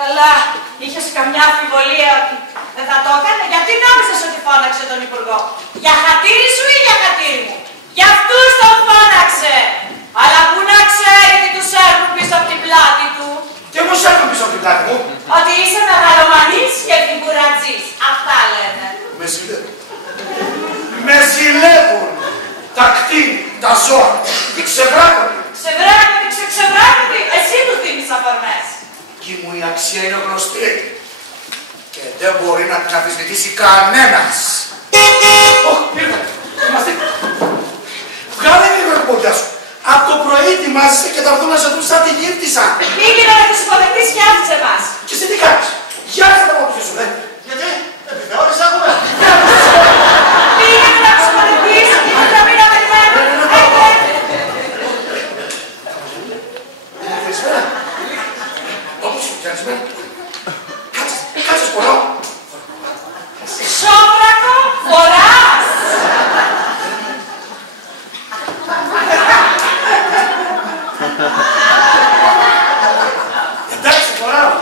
Καλά, είχες καμιά αμφιβολία ότι δεν θα το έκανε? Γιατί νόμιζες ότι φώναξε τον Υπουργό? Για χατήρι σου ή για χατήρι μου? Για αυτούς τον φώναξε! Αλλά πού να ξέρει τι τους έρνουν πίσω από την πλάτη του? Και μου έρνουν πίσω από την πλάτη μου? Ότι είσαι μεγαλομανής και φιγουρατζής. Αυτά λένε. Με ζηλεύουν. Με ζηλεύουν. Τα κτίνη, τα ζώα. Τι ξεβράκονται. Ξεβράκονται, ξεβράκονται. Εσύ τους δίνεις αφορμές. Κι μου η αξία είναι γνωστή. Και δεν μπορεί να την αμφισβητήσει κανένας. Ωχ, ήρθατε. Είμαστε. Βγάλε λίγο την πόδια σου. Από το πρωί ετοιμάζεσαι και θα έρθουν να σε δουν σαν τη γύφτισσα. Πήγαινε να τους υποδεχτείς και άφησε μας. Και εσύ τι κάνεις? Γεια σας τα πόδια σου, δε. Γιατί? Επιθεώρησα έχουμε. Πήγαινε να τους υποδεχτείς και θα μην απεχθαίνουν. Καλησπέρα. Όπως σου καλησπέρα. Κάτσε σπορώ. Σόβρακο φοράς. Εντάξει, φοράω.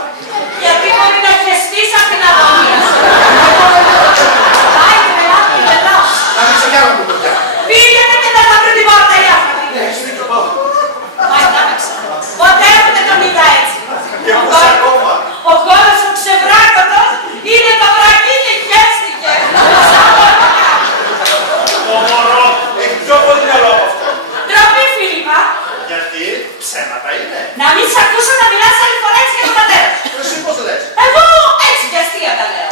Γιατί μπορεί να χεστείς από την αγωνία σου. Πάει τρελά και τρελά. Να μην σε κάνω την ποδιά. Πήγαινε και δεν θα βρει την πόρτα η άφρατη. Ναι, έχεις δίκιο, πάω. Πάει, τάμεξα. Ποτέ ούτε τον είδα έτσι. Και πώς ακόμα. Ο κόρος ο ξεβράκωτος είναι το βρακί και χέστηκε. Το μωρό έχει πιο πολύ μυαλό από αυτό. Ντροπή, Φίλιππα. Γιατί ψέματα είναι. Να μην σ' ακούσω να μιλάς άλλη φορά έτσι για τον πατέρα. Εσύ πώς το λες? Εγώ έτσι για αστεία τα λέω.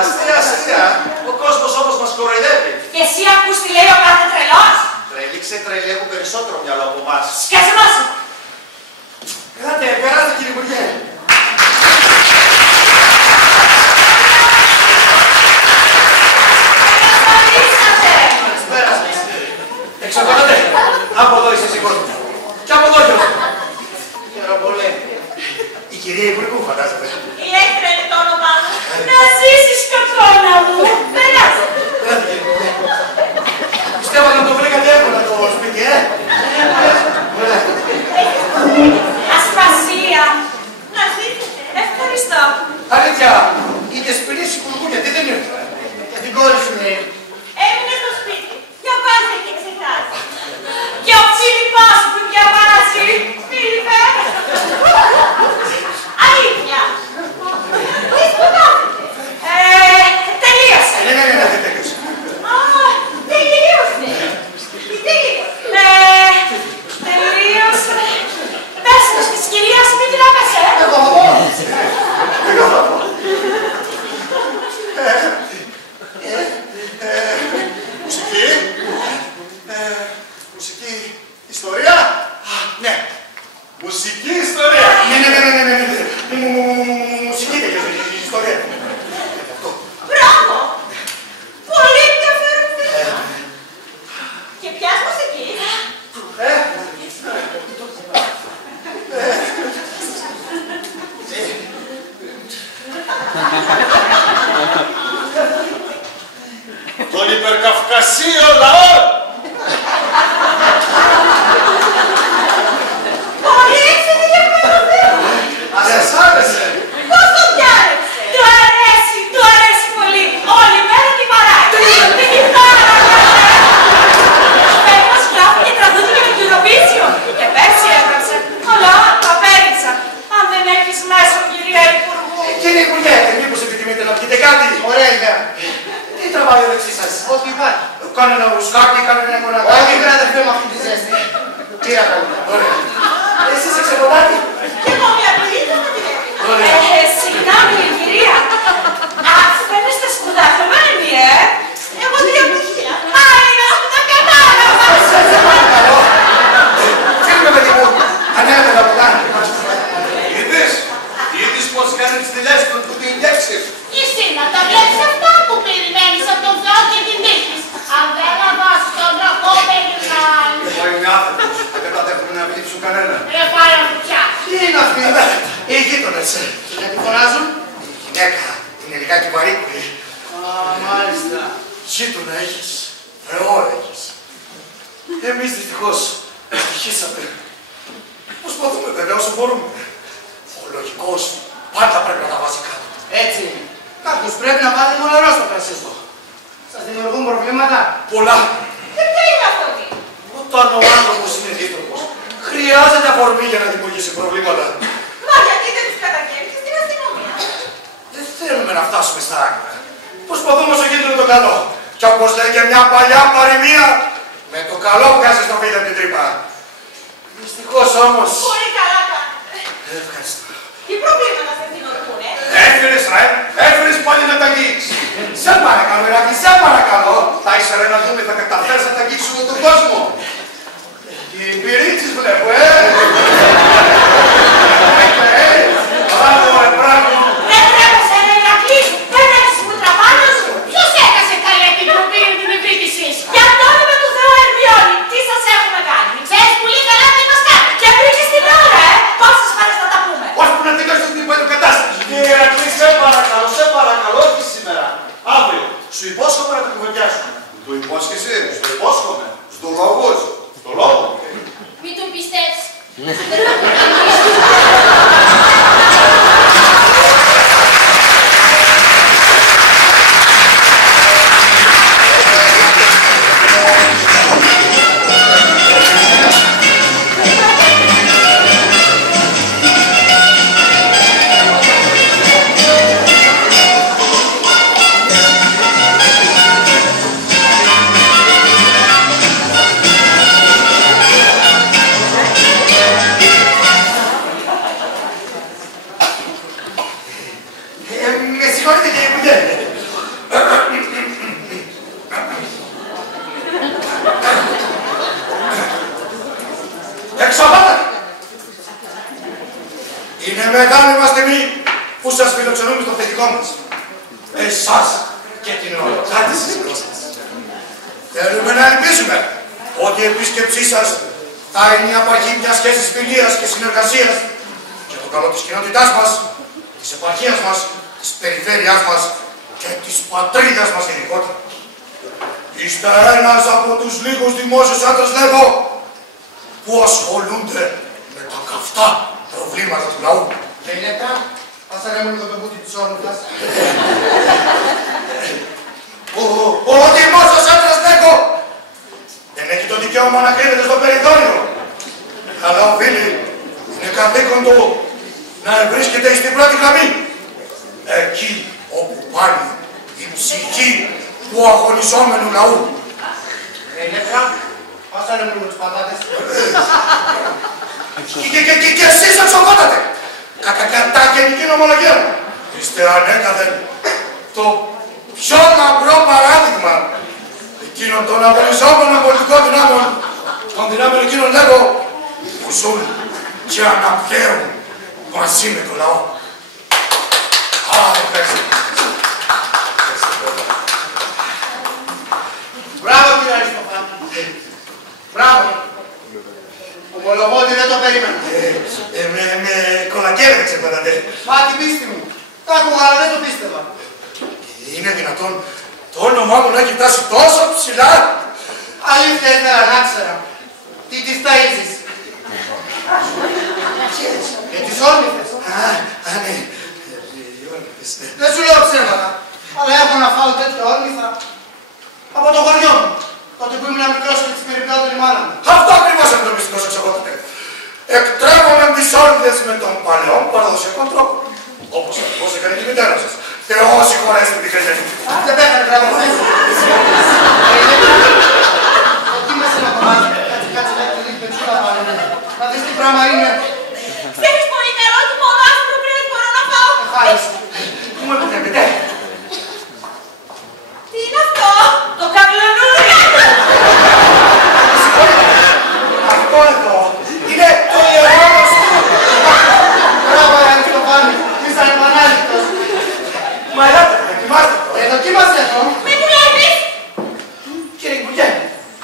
Αστεία, αστεία. Ο κόσμος όμως μας κοροϊδεύει. Και εσύ ακούς τι λέει ο κάθε τρελός? Τρελή ξετρελή έχουν περισσότερο μυαλό από εμάς. Σκάσε μαζί. Ελάτε, περάστε κύριε Υπουργέ. Καλησπέρα σας. Εξακολουθείτε. Από εδώ είσαι σηκώστε. Και από εδώ κιόλας. Χαίρομαι πολύ. Η κυρία Υπουργού φαντάζεται. Ηλέκτρα είναι το όνομά μου. Να ζήσεις κοκόνα μου. Περάστε. Ελάτε κύριε Υπουργέ. Πιστεύω να το βρήκατε εύκολα το σπίτι, Ωραία. Ασπασία. Να ζήσετε. Ευχαριστώ. Αλήθεια, η Δεσποινής Υπουργού γιατί δεν ήρθε? Για την κόρη σου λέει. Έμεινε στο σπίτι. Διαβάζει και ξεχάσει. Και ο Φίλιππας που διαβάζει. Φίλιππε. Αλήθεια. Τι σπουδάζετε? Τελείωσε. Ναι, δεν τέλειωσε. Α, τελείωσε. Τι τελείωσε? Τελείωσε. Πες μας της κυρίας μην την έπεσε. Εγώ θα πω. Μουσική. Μουσική ιστορία. Ναι. Μουσική ιστορία. Ναι. Μουσική ιστορία. Μπράβο. Πολύ ενδιαφέρον. Και ποιας μουσική? Τον υπερκαυκασίο λαό. Πολύ έξυπνη για μένα. Ας σας άρεσε. Πώς το διάλεξε? Του αρέσει πολύ. Όλη μέρα την παράει. Την κιθάρα. Πέρας γράφει και τραγούδι για την Eurovision. Και πέρσι έγραψε. Αλλά τα πέριξα. Αν δεν έχεις μέσο, κυρία Υπουργού. Κύριε Υπουργέ, μήπως επιθυμείτε να πιείτε κάτι? Ωραία ιδέα. Τι τραβάει ο δεξί σας? Ό,τι υπάρχει. Κάνε ένα ουσκάκι, κάνε ένα μονακάκι. Όχι, βράδυ με αυτή τη ζέστη. Τι να κάνουμε. Ωραία. Εσείς έχετε ποτάκι? Και εγώ μια πιλίτσα να την έχω. Συγγνώμη, κυρία. Αχ, δεν είστε σπουδασμένοι, Εγώ διαπληκτία. Α, είναι που τα κατάλαβα. Παρακαλώ. Φύγουμε, παιδί μου. Ανέλαβε τα πουλάνε. Είδες πως κάνει τις δουλειές του την γεύση. Εσύ να τα βλέπεις αυτά που περιμένεις από τον Θεό και την τύχης. Αν δεν αναβάσεις τον τροχό, περνάει. Εγώ είμαι άνθρωπος. Δεν κατατεύχομαι να βλύψουν κανένα. Ρε πάρε πια. Τι είναι αυτή? Οι γείτονες. Γιατί φωνάζουν? Η γυναίκα είναι λιγάκι βαρύκουλη. Α, μάλιστα. Γείτονα έχεις. Θεό έχεις. Εμείς δυστυχώς ευτυχήσαμε. Προσπαθούμε βέβαια όσο μπορούμε. Ο λογικός πάντα πρέπει να τα βάζει κάτω. Έτσι είναι. Κάποιος πρέπει να βάλει μολαρό στο κρασί του. Σας δημιουργούν προβλήματα. Πολλά. Τι είναι αυτό τι. Όταν ο άνθρωπος είναι δίστροπος, χρειάζεται αφορμή για να δημιουργήσει προβλήματα. Μα γιατί δεν τους καταγγέλνεις στην αστυνομία. Δεν θέλουμε να φτάσουμε στα άκρα. Προσπαθούμε όσο γίνεται το καλό. Και όπως λέει και μια παλιά παροιμία, με το καλό βγάζεις το φίδι από την τρύπα. Δυστυχώς όμως... Πολύ καλά κάνετε. Ευχαριστώ. Τι προβλήματα σε δημιουργούν, Έφερες πάλι να τα αγγίξεις. Σε παρακαλώ, Ηρακλή, σε παρακαλώ. Θα ήξερα να δούμε, θα καταφέρεις να τα αγγίξεις όλο τον κόσμο. Και οι πυρίτσες βλέπω, Μπράβο, μπράβο. Δεν τρέπεσαι, ρε Ηρακλή. Δεν έχεις μούτρα πάνω σου. Ποιος έκασε καλέ την προπήρη την ευρύτησή σου. Γι' αυτό με του Θεού Ερμιώνη. Τι σας έχουμε κάνει. Ξέρεις πολύ καλά τι μας κάνει. Και βρήκες την ώρα, Πόσες φορές θα τα πούμε. Ώσπου να τελειώσει την κατάσταση. Κύριε Ηρακλή, σε παρακαλώ, όχι σήμερα. Αύριο. Σου υπόσχομαι να την κουβεντιάσουμε. Του υπόσχεσαι, στο υπόσχομαι, στο λόγος. Το λόγο. Μην τον πιστεύεις. Με συγχωρείτε κύριε Υπουργέ. Εξαπάτα! Είναι μεγάλη μας τιμή που σας φιλοξενούμε στο θετικό μας. Εσάς και την ολοκράτηση σας. Θέλουμε να ελπίζουμε ότι η επίσκεψή σας θα είναι η απαρχή μιας σχέσης φιλίας και συνεργασίας και το καλό της κοινότητάς μας, της επαρχίας μας, της περιφέρειάς μας και της πατρίδας μας γενικότερα. Είστε ένας από τους λίγους δημόσιους άντρες, λέγω, που ασχολούνται με τα καυτά προβλήματα του λαού. Τελέκα, πάσαρε μου το πεπούτι της όρνηθας. Ο δημόσιος άντρας, λέγω, δεν έχει το δικαίωμα να κρύβεται στο περιθώριο. Αλλά οφείλει, είναι καθήκον του να βρίσκεται στην πρώτη γραμμή. Εκεί όπου πάλι η ψυχή του αγωνιζόμενου λαού. Τελέκα, πάσαρε μου τις πατάτες. Και εσείς εξοβότατε. Κατά γενική νομολογία. Είστε ανέκαθεν το πιο λαμπρό παράδειγμα εκείνων των αγωνιζόμενων πολιτικών δυνάμεων, των δυνάμεων εκείνων, λέγω, που ζουν και αναπτύσσουν μαζί με το λαό. Ευχαριστώ. Μπράβο κύριε Αριστοφάνη. Μπράβο. Ομολογώ ότι δεν το περίμενα. Με κολακέρδε ξεπερατε. Μα την πίστη μου. Τα άκουγα αλλά δεν το πίστευα. Είναι δυνατόν το όνομά μου να έχει φτάσει τόσο ψηλά. Αλήθεια ήθελα να ξέρα. Τι τις ταΐζεις. Και τις όρνηθες. Ναι. Δεν σου λέω ψέματα. Αλλά έχω να φάω τέτοια όρνηθα από το χωριό μου. Τότε που ήμουν μικρός και τις περιπλάτων η μάνα μου. Αυτό ακριβώς είναι το μυστικό σας εξαγόταν. Εκτρέπομαι τις όρνηθες με τον παλαιό παραδοσιακό τρόπο. Όπως ακριβώς έκανε και η μητέρα σας. Θεός συγχωρέστε την κριτική. Δεν πέθανε πράγμα θες. Δοκίμασε να κομμάτι. Κάτσε κάτι λίγη πετσούρα πάνω μου. Να δεις τι πράγμα είναι. Ξέρεις πολύ καλό ότι μόνο άσπρο πρέπει μπορώ να πάω. Ευχάριστα. Πού με επιτρέπετε. Τι είναι αυτό, το καβλωνούρι. Αυτό εδώ είναι το ιερό μας του. Μπράβο Αριστοφάνη. Ήσαν επανάληπτος. Μα ελάτε, δοκιμάστε το. Δοκίμασε το. Με δουλεύεις. Κύριε Υπουργέ,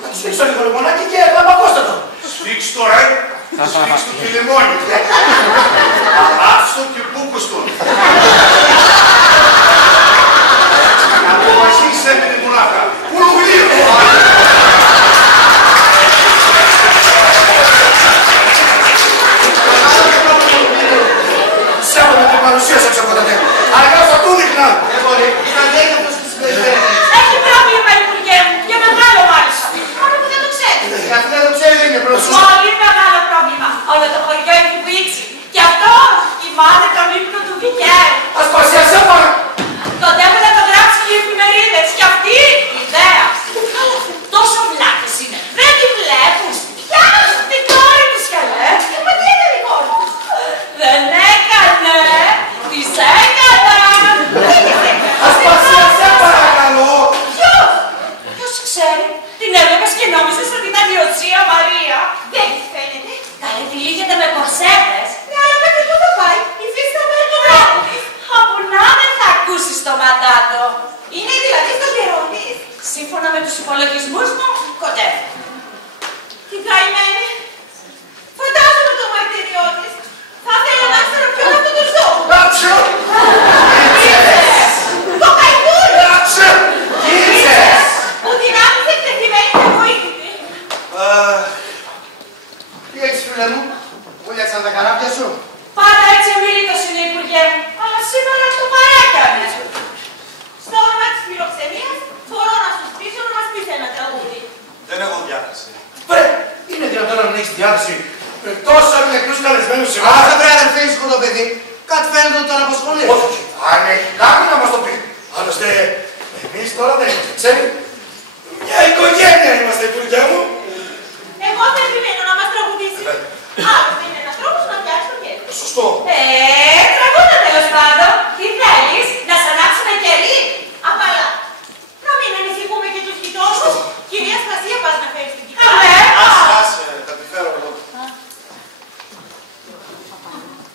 θα του σφίξω λίγο λιμονάκι και λαμπακώστε το. Σφίξ το, Σφίξ του και λιμόνι. Άφστο και μπούκος τον. πληρούσεις το μαντάτο. Είναι δηλαδή στο Γερονής. Σύμφωνα με τους υπολογισμούς μου, κοντεύω. Τι καημένη. Φαντάζομαι το μαρτύριό της. Θα θέλω να ξέρω ποιον είναι αυτό το ζώο. Κάψε! Κοίτσες! Το καημούρι! Κάψε! Κοίτσες! Που την άφησε εκτεθειμένη και βοήθητη. Τι έχεις, φίλε μου, βούλιαξαν τα καράβια σου. Πάντα έτσι ομιλήτως είναι, Υπουργέ μου, αλλά σήμερα το παράκανε. Στο όνομα της φιλοξενίας, μπορώ να σου στήσω να μας πεις ένα τραγούδι. Δεν έχω διάθεση. Βρε, είναι δυνατόν να μην έχεις διάθεση με τόσα νεκρούς καλεσμένους σήμερα. Άχα βρε αδερφέ, ήσυχο το παιδί. Κάτι φαίνεται ότι τον απασχολεί. Όχι, αν έχει κάτι να μας το πει. Άλλωστε, εμείς τώρα δεν είμαστε ξένοι. Μια οικογένεια είμαστε, Υπουργέ μου. Εγώ δεν περιμένω να μας τραγουδήσεις. Άλλωστε είναι ένας τρόπος να πιάσεις το χέρι. Σωστό. Τραγούδα τέλος πάντων. Τι θέλεις, να σ' ανάψουμε κερί. Απαλά. Να μην ανησυχούμε και τους γειτόνους. Κυρία Στασία, πας να φέρεις την κιθάρα. Άσε, θα τη φέρω εγώ.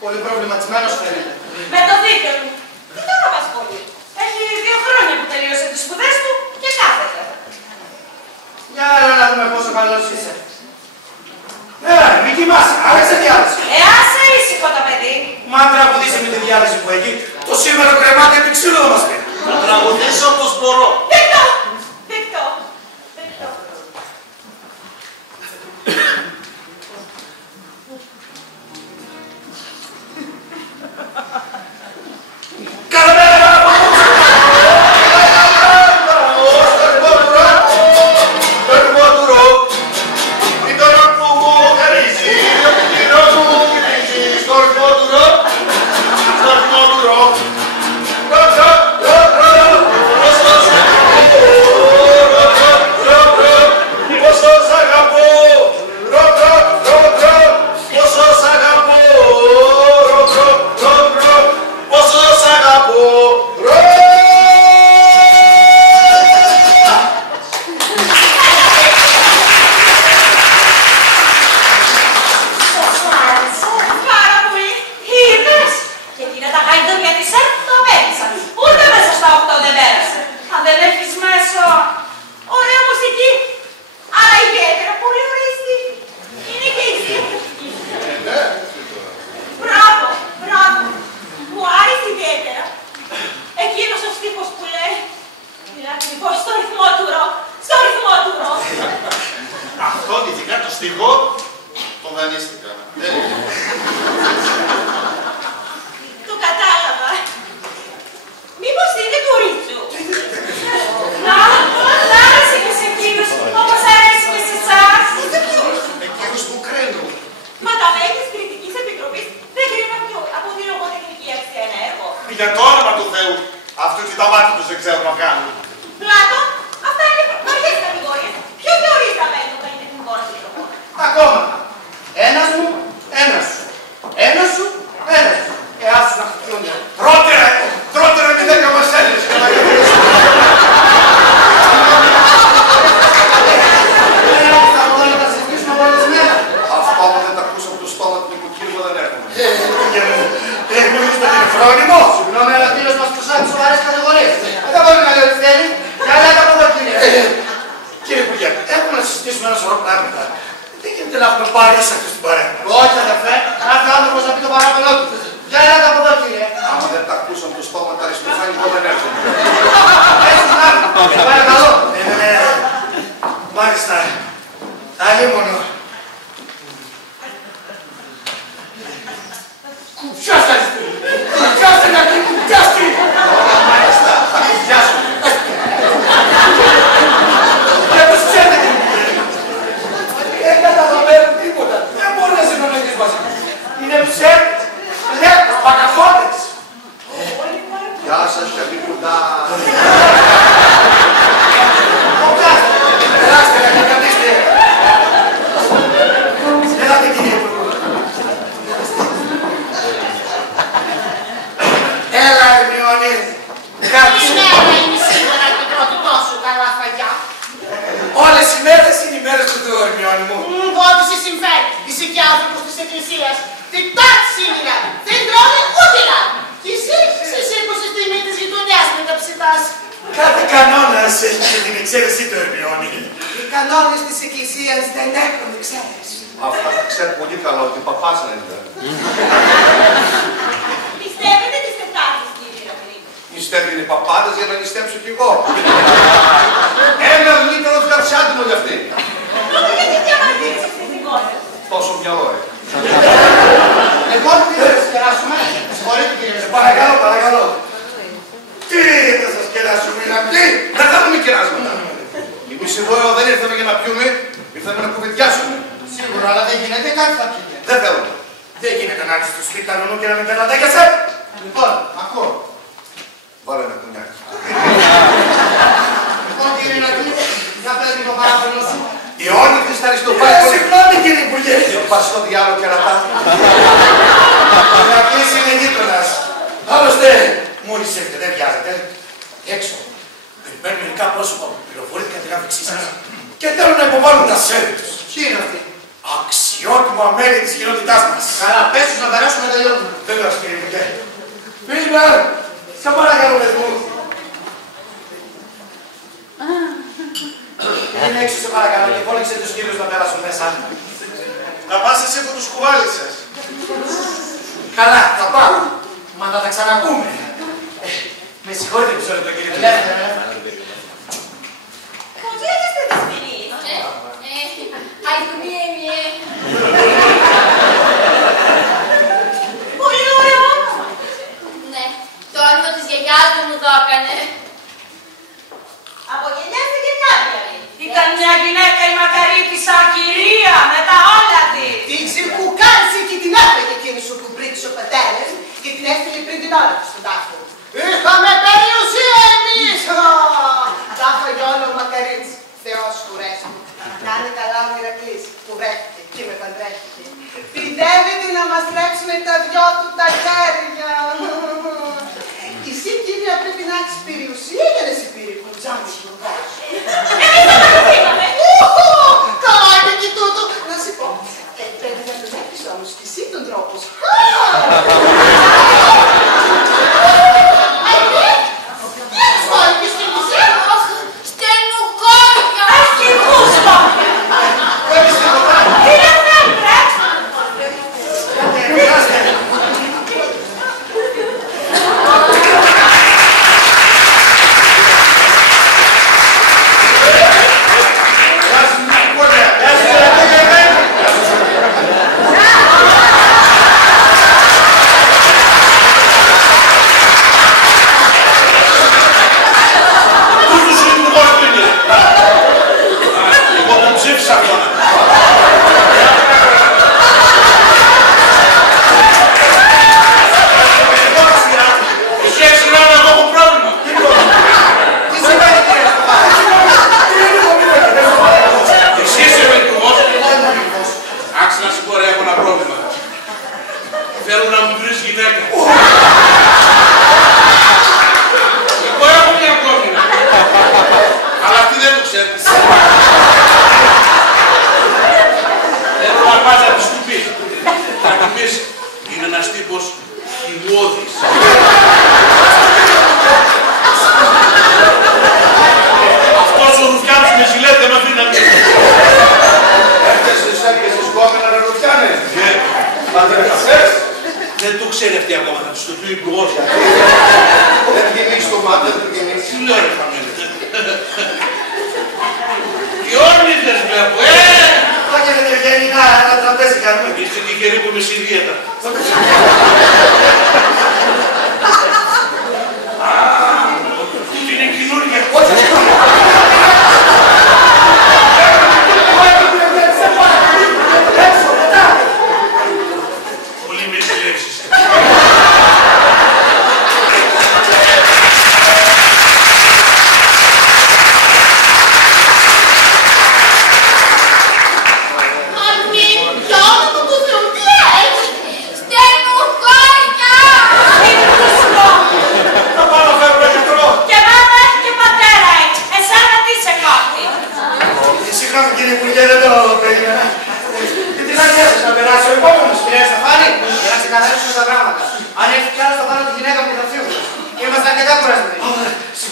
Πολύ προβληματισμένος φαίνεται. Με το δίκιο του. Τι τον απασχολεί. Έχει 2 χρόνια που τελείωσε τις σπουδές του και κάθεται. Για έλα να δούμε πόσο καλός είσαι. Μη κοιμάσαι, άλλαξε διάλυση. Άσε ήσυχο το παιδί. Μα αν τραγουδήσει με τη διάλυση που έχει, το σήμερα κρεμάται επί ξύλου θα μας πει. Θα τραγουδήσω όπως μπορώ. Δεκτό. Δεκτό. Δεκτό. Καλημέρα, Το κατάλαβα. Μήπως είναι του Ρίτσου. Να, άρεσε και σε εκείνους, όπως αρέσει και σε εσάς. Εκείνους του κρίνουν. Μα τα μέλη της Κριτικής Επιτροπής δεν κρίνουν από τη λογοτεχνική αξία ένα έργο. Για το όνομα του Θεού, αυτοί ότι τα μάτια τους δεν ξέρουν να κάνουν. Πλάτο, αυτά είναι βαριές κατηγορίες. Ποιος θεωρείς τα μέλη των καλλιτεχνικών σύλλογων? Ακόμα. Ένας μου, ένας σου. Ένας σου, ένας σου. Άσου να χτυπιούνται. Τρώτερα με 10 μασέλες. Θα μπορώ να τα συζητήσουμε απολυσμένα. Αυτό άμα δεν τα ακούσω από το στόμα του νοικοκύριου δεν έρχομαι. Νομίζω ότι είναι φρόνιμο. Συγγνώμη, αλλά ο κύριος μας προσάπτει σοβαρές κατηγορίες. Δεν μπορεί να λέει ό,τι θέλει. Για λέτε από εδώ, κύριε. Κύριε Υπουργέ, έχουμε να συζητήσουμε ένα σωρό πράγματα. Δεν γίνεται να έχουμε πάρει σε αυτή την παρέα. Όχι, αδερφέ. Κάθε άνθρωπος να πει το παράπονο του. Για λέτε από εδώ, κύριε. Άμα δεν τα ακούσω από το στόμα του αριστοφάνικο δεν έρχομαι. Έτσι, να. Παρακαλώ. Μάλιστα. Αλίμονο. Κουπιάστε! Κουπιάστε να την κουπιάστε! Μάλιστα, θα τη πιάσω. Δεν τους ξέρετε! Δεν καταλαβαίνουν τίποτα. Δεν μπορεί να συνομιλείς μαζί τους. Είναι ψεύτες, λέπτες, πακαφώτες. Γεια σας, Καπιτούντα. Περάστε να την καθίστε. Έλατε κύριε Υπουργό. Έλα Ερμιόνη. Κάτσε. Σήμερα είναι σήμερα και τρώτε τόσο καλά φαγιά. Όλες οι μέρες είναι οι μέρες του Θεού Ερμιόνη μου. Ό,τι σε συμφέρει. Είσαι και άνθρωπος της Εκκλησίας. Τι τάξη σήμερα. Δεν τρώνε ούτε λάδι. Και εσύ σε σήκωσες τη μύτη της γειτονιάς. σας. Κάθε κανόνας έχει και την εξαίρεσή του, Ερμιόνη. Οι κανόνες της Εκκλησίας δεν έχουν εξαίρεση. Αυτά τα ξέρει πολύ καλά ότι παπάς να είναι. Πιστεύετε τις Τετάρτες, κύριε Ραμπρίνη? Νηστεύουν οι παπάδες για να νηστέψω κι εγώ. Ένα λίτρο σκαψιάτινο για αυτή. Τότε γιατί διαμαρτύρεσαι στις δικότες? Τόσο μυαλό έχει. Λοιπόν, τι θα σας κεράσουμε? Συγχωρείτε κύριε Μεσπάρα. Παρακαλώ, παρακαλώ. Τι θα σας κεράσουμε, να πει. Δεν θέλουμε κεράσματα. Εμείς εδώ δεν ήρθαμε για να πιούμε, ήρθαμε να κουβεντιάσουμε. Σίγουρα, αλλά δεν γίνεται, κάτι θα πιείτε. Δεν θέλουμε. Δεν γίνεται να έρθεις στο σπίτι κανονού και να μην περνατέκεσαι. Λοιπόν, ακούω. Βάλε ένα κουνιάκι. Λοιπόν, κύριε Νατή, θα παίρνει το παράπονο σου. Η όλη Χρισταριστοφάκη πολύ. Συγγνώμη, κύριε Υπουργέ. Πας στο διάλογο και ρατά. Ο Ηρακλής είναι γείτονας. Άλλωστε, μόλις έρθετε, δεν βιάζετε. Έξω. Περιμένουν μερικά πρόσωπα που πληροφορήθηκαν την άφηξή σας και θέλουν να υποβάλουν τα σέρβι τους. Ποιοι είναι αυτοί? Αξιότιμα μέλη της κοινότητάς μας. Καλά, πες τους να περάσουν να τελειώνουν. Βέβαια, κύριε Υπουργέ. Φίλιππα, σε παρακαλώ, παιδί μου. Είναι έξω, σε παρακαλώ, και φώναξε τους κύριους να περάσουν μέσα. Να πας εσύ από τους κουβάλεις σας. Καλά, θα πάω. Μα θα τα ξαναπούμε. Με συγχωρείτε μισό λεπτό, κύριε Υπουργέ. Πώς λέγεστε τις φιλίες? Αϊκουμίε. Πολύ ωραίο όνομα. Ναι, το όνομα της γιαγιάς μου το έκανε. Από γενιά σε γενιά δηλαδή. Ήταν μια γυναίκα η μακαρίτησα κυρία με τα όλα της. Την ξεπουκάλισε και την έφεγε εκείνος ο κουμπρίτης ο πατέρας και την έφυγε πριν την ώρα της στον τάφο. Είχαμε περιουσία εμείς! Τα έφαγε όλο ο Μακαρίτης. Θεός κουρέσει. Να είναι καλά ο Ηρακλής που βρέθηκε και με παντρεύτηκε. Πηδεύεται να μας τρέψουμε τα δυο του τα χέρια. Εσύ κύρια πρέπει να έχεις περιουσία για να σε πήρε κοντζάμι υπουργός. Εμείς δεν τα αφήναμε. Καλά είπε και τούτο. Να σου πω. Πρέπει να τον έχεις όμως και εσύ τον τρόπο σου.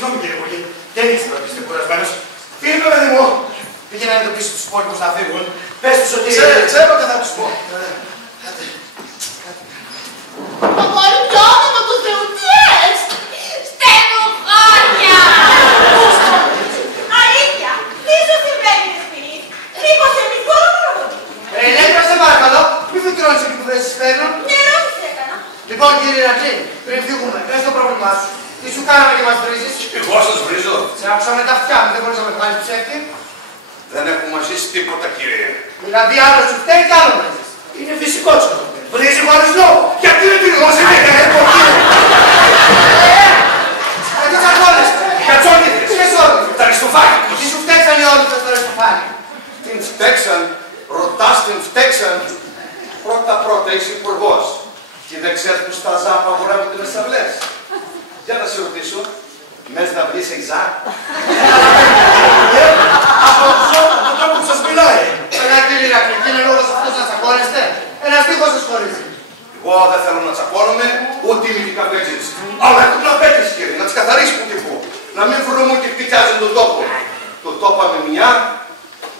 Συγγνώμη κύριε Υπουργέ, δεν ήξερα ότι είστε κουρασμένος. Φίλε παιδί μου, πήγε να εντοπίσει τους υπόλοιπους να φύγουν. Πες τους ότι... Ξέρω και θα τους πω. Το κόρη πιο όνομα του Θεού, τι έτσι! Στενοχώρια! Αλήθεια, τι σου συμβαίνει σπίτι, μήπως εμείς μπορούμε να βοηθήσουμε. Ελένη, σε παρακαλώ, μη φυτρώνεις εκεί που δεν σας παίρνω. Ναι, ερώτηση έκανα. Λοιπόν, κύριε Ηρακλή, πριν φύγουμε, πες το πρόβλημά σου. Τι σου κάναμε και μας βρίζεις. Εγώ σας βρίζω. Σε άκουσα με τα αυτιά μου, δεν μπορείς να με βγάλεις ψεύτη. Δεν έχουμε ζήσει τίποτα, κύριε. Δηλαδή, άλλο σου φταίει κι άλλο βρίζεις. Είναι φυσικό αυτό. Βρίζει χωρίς λόγο. Γιατί δεν πληρώσετε και εποχή. Γιατί τσακώνεστε. Κατσόνιδες. Τι είναι όλοι. Τα αριστοφάγια. Τι σου φταίξαν οι όλοι στο αριστοφάνι. Την φταίξαν, ρωτάς την φταίξαν. Πρώτα είσαι υπουργός. Και δεν ξέρεις που στα ζά απαγορεύονται με σαβλές. Για να σε ρωτήσω, μες να βρεις εξά. Από τον τρόπο που σας μιλάει. Ένα κύριε Ηρακλή, είναι λόγος αυτός να τσακώνεστε. Ένας τείχος σας χωρίζει. Εγώ δεν θέλω να τσακώνομαι, ούτε ημιτικά παίξεις. Αλλά έχουν να παίξεις, κύριε, να τις καθαρίσεις που τυπώ. Να μην βρούμε και πτυκιάζει τον τόπο. Το τόπαμε μια,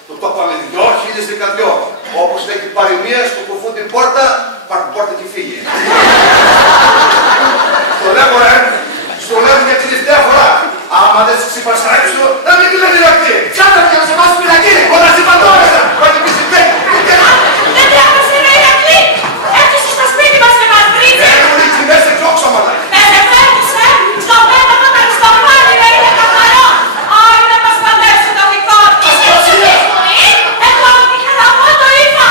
το τόπαμε δυο, 1012. Όπως έχει πάρει μία, στο κουφού την πόρτα, πάρει πόρτα και φύγει. Στο λέγω, στο λέγω για την τελευταία φορά. Άμα δεν σε ξυπαστρέψω, να μην τη λένε Ηρακλή. Κάτα και να σε βάζω φυλακή. Όταν σε πατώμεσα, πάτε και στην πέτη. Δεν τρέχασε ρε Ηρακλή, έρχεσαι στο σπίτι μας και μας βρίζεις. Έχουν ρίξει μέσα και όξα μαλάκι. Φέρνησε στο πέταγο το αριστοφάνι να είναι καθαρό. Όχι να μας παντρέψει το δικό της. Εγώ είχα να το είπα.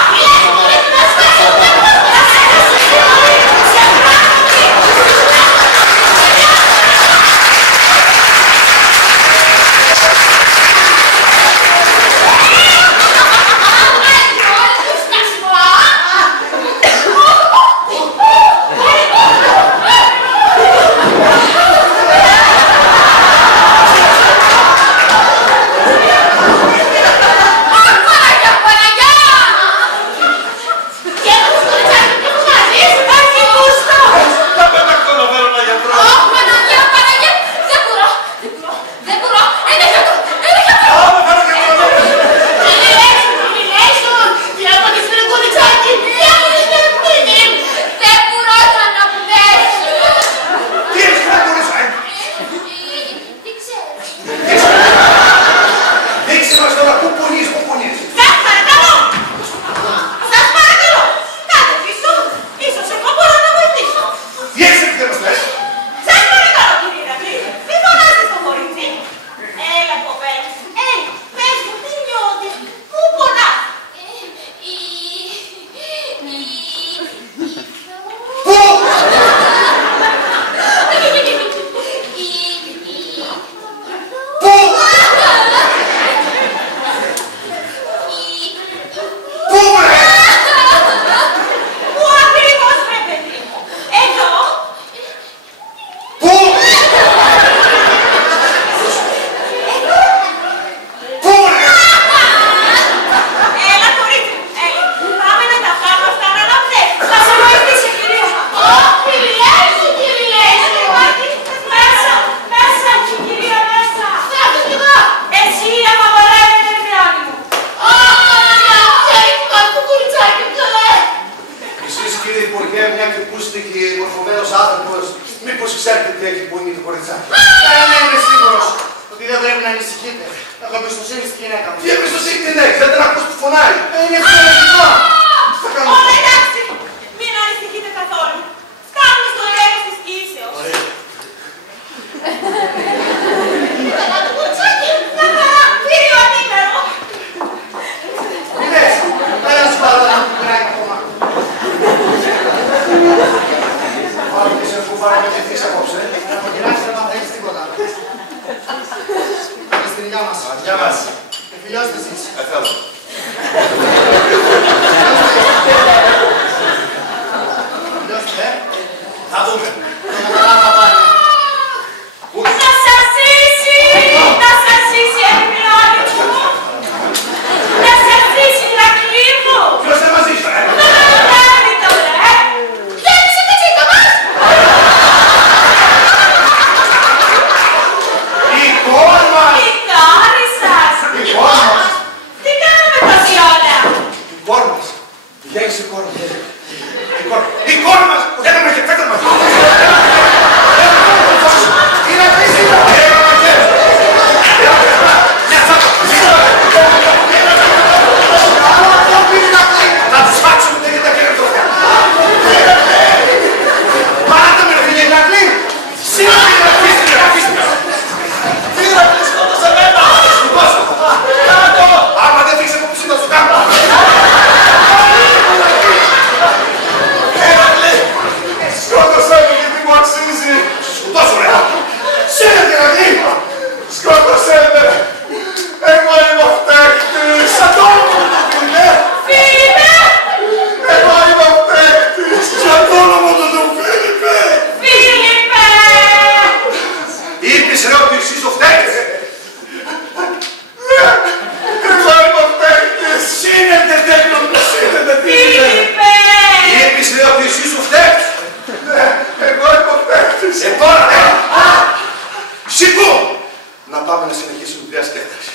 πάμε να συνεχίσουμε τη διασκέδαση.